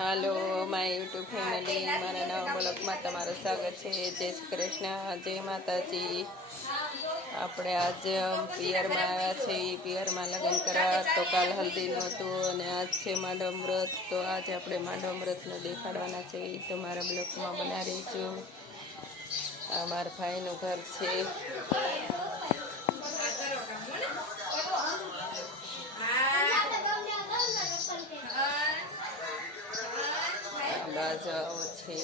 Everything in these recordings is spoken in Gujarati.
હાલો માય યુટ્યુબ ફેમિલી, મારા નવા બ્લોગમાં તમારું સ્વાગત છે. જય શ્રી કૃષ્ણ, જય માતાજી. આપણે આજે પિયરમાં આવ્યા છીએ. પિયરમાં લગ્ન કરવા. તો કાલ હલ્દીનું હતું અને આજ છે માંડવ વ્રત. તો આજે આપણે માંડવ વ્રતને દેખાડવાના છે. તો મારા બ્લોગમાં બનાવી રહીજો. આ મારા ભાઈનું ઘર છે. બાજાઓ છે.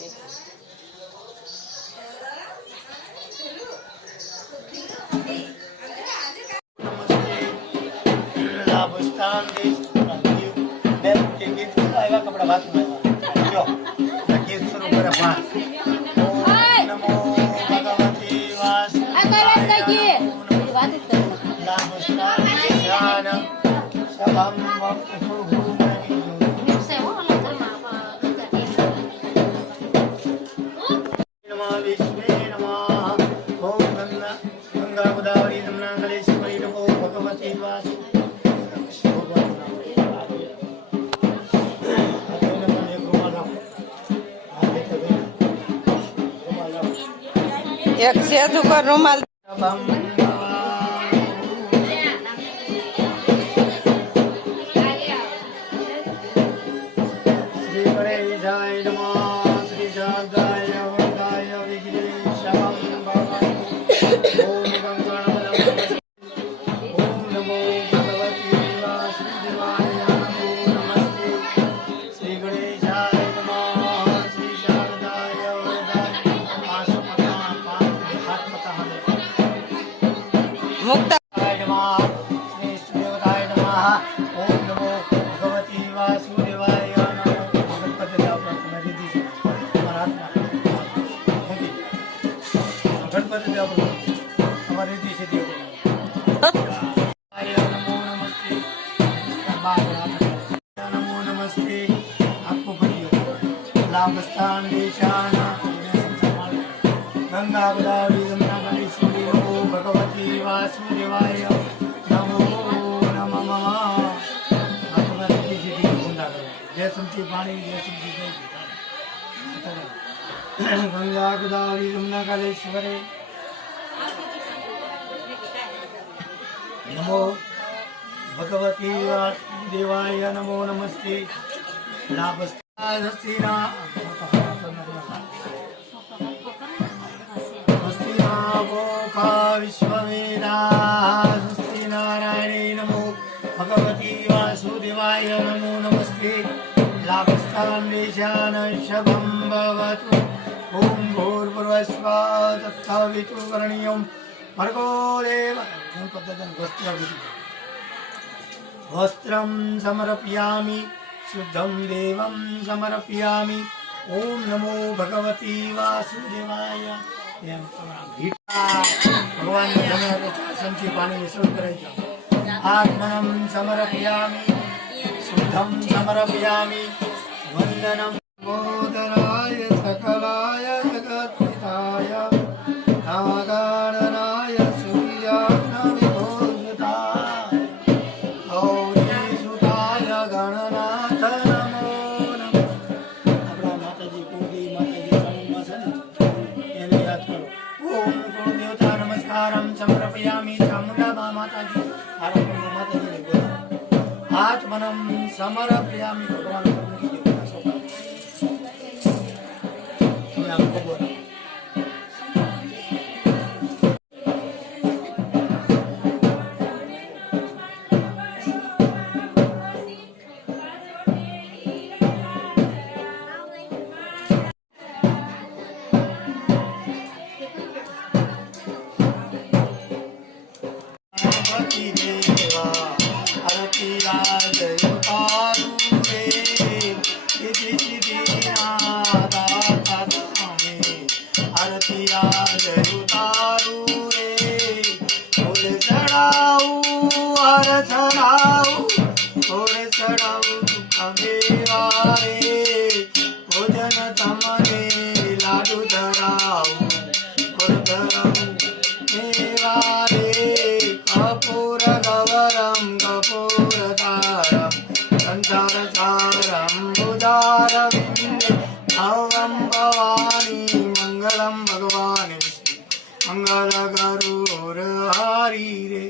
કપડા વાત જો ગીત શરૂ કરે પાંચ નમો ભગવતી વાસુદેવાય એક સેજ ઉપર રૂમાલ મુક્તા ગંગા ગોદાવરી જમુના કાળી ભગવતી વાસુદેવાય નમો નમઃ. જય સુમતી પાણી જય સુમતી ગંગા ગોદાવરી જમુના કાલેશ્વરે નમો ભગવતી વાસુદેવાય નમો નમસ્તે. વિશ્વવેદા સ્વસ્તિ નારાયણે નમો ભગવતી વાસુદેવાય નમો નમસ્તે. લાભસ્થાન દેશાન શભમ ભવતુ. ઓમ ભૂર્ભુવઃ તત્સવિતુર્વરેણ્યં ભર્ગો દેવ વસ્ત્રમ સમર્પયામિ શુદ્ધમ દેવમ સમર્પયામિ. ઓમ નમો ભગવતી વાસુદેવાય. ભગવાન સંચી પાણી શરૂ કરે છે. આત્મનમ સમર્પયામિ શુદ્ધમ સમર્પયામિ. વંદનમ બોધરાય સકલાય જગત્પિતાય નાગાનનાય સૂર્યાગ્ન વિભૂષિતાય ગૌરી સુતાય ગણનાથ નમો નમઃ. આપણા માતાજી કુળદેવી માતાજી એને યાદ કરો. ઓમ ગુરુદેવતા નમસ્કારમ સમર્પયામિ. ચામુંડા માતાજી માતાજીને બોલો. આત્મનમ સમર્પયામિ. ભગવાન આપકો બોલો. ભોજન તમને લાડુ ધરાવું કપૂર ગૌરમ કપૂર તારમ સંસાર સારમ पदारविन्दे भवं भवानी मङ्गलं भगवान् विष्णु मङ्गलगरुर हरि रे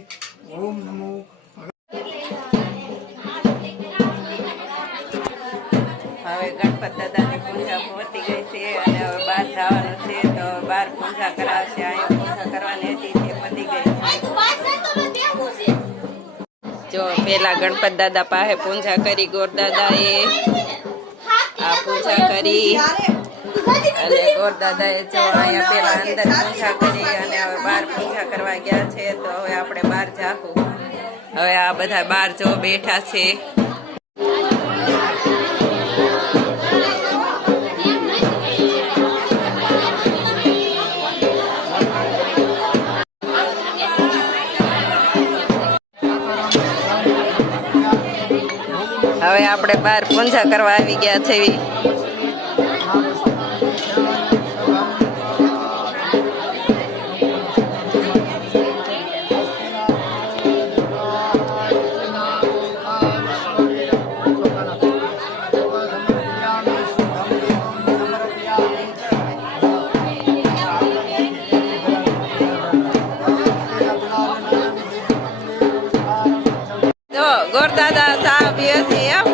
ॐ नमो હવે ગણપત દાદાની પૂજા પહોંચી ગઈ છે અને હવે બહાર જવાનું છે તો બહાર પૂજા કરાવશે. અહીંયા પૂજા કરવાની હતી તે પતી ગઈ છે. જો પેલા ગણપત દાદા પાસે પૂજા કરી, ગોરદાદાએ આ પૂજા કરી અને ગોરદાદાએ જો અહીંયા પેલા અંદર પૂજા કરી અને હવે બહાર પૂજા કરવા ગયા છે. તો હવે આપણે બહાર જાવું. હવે આ બધા બહાર જો બેઠા છે. હવે આપણે બહાર પૂજા કરવા આવી ગયા છે. જો ગોરદાદા ચા પીએ છે એમ.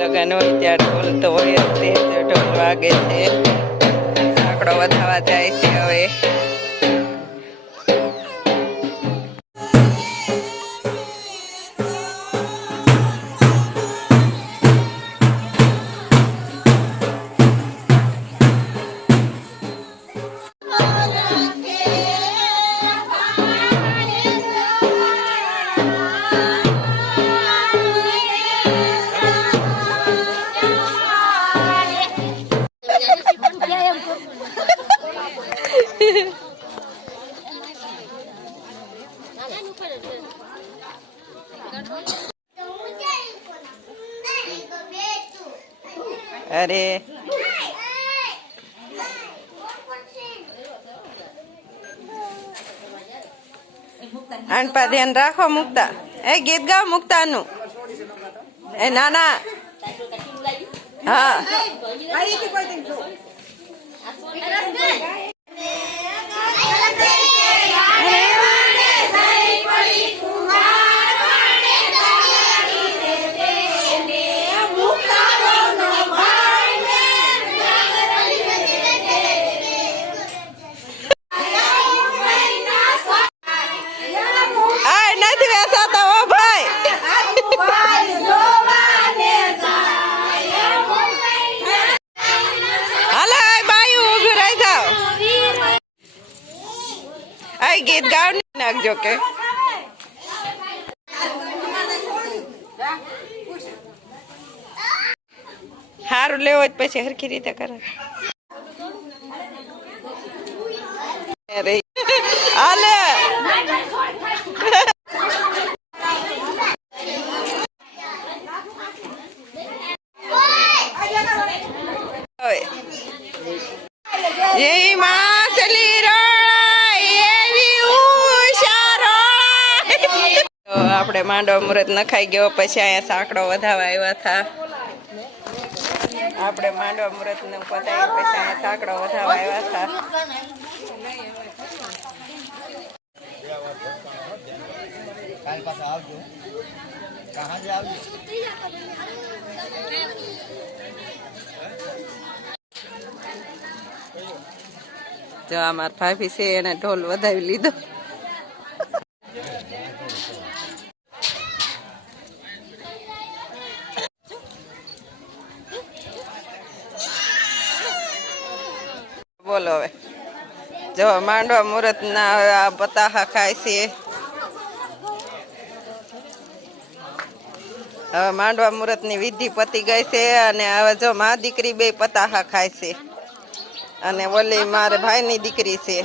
લગન હોય ત્યાં ઢોલ તો હોય જ તે ઢોલ વાગે છે. સાંકડો વધાવા જાય છે. હવે અરે આનપા ધ્યાન રાખો. મુક્તા એ ગીત ગાવ મુક્તાનું. એ નાના હા આ નથી બેસાતા હો ભાઈ હાલો આ બાયું ઊભું રહી જાવ આ ગીત ગાવ નાખજો કે સારું લેવો જ પછી હરખી રીતે કરે હાલે એ માસલી રોળાય એવી ઉષારોળાય તો આપણે માંડવા મુહૂર્ત નખાઈ ગયો પછી અહીંયા સાંકડો વધાવા આવ્યા હતા આપણે માંડવા મુહૂર્ત નું પતાવી પછી અહીંયા સાંકડો વધાવા આવ્યા હતા કાલ પાછા આવજો કહાં જે આવજો જો અમાર ભાભી છે એને ઢોલ વધાવી લીધો બોલો હવે જો માંડવા મુહૂર્ત ના આ બતાહા ખાય છે હવે માંડવા મુહૂર્ત ની વિધિ પતી ગઈ છે અને હવે જો મા દીકરી બે પતાહા ખાય છે અને ઓલી મારે ભાઈ ની દીકરી છે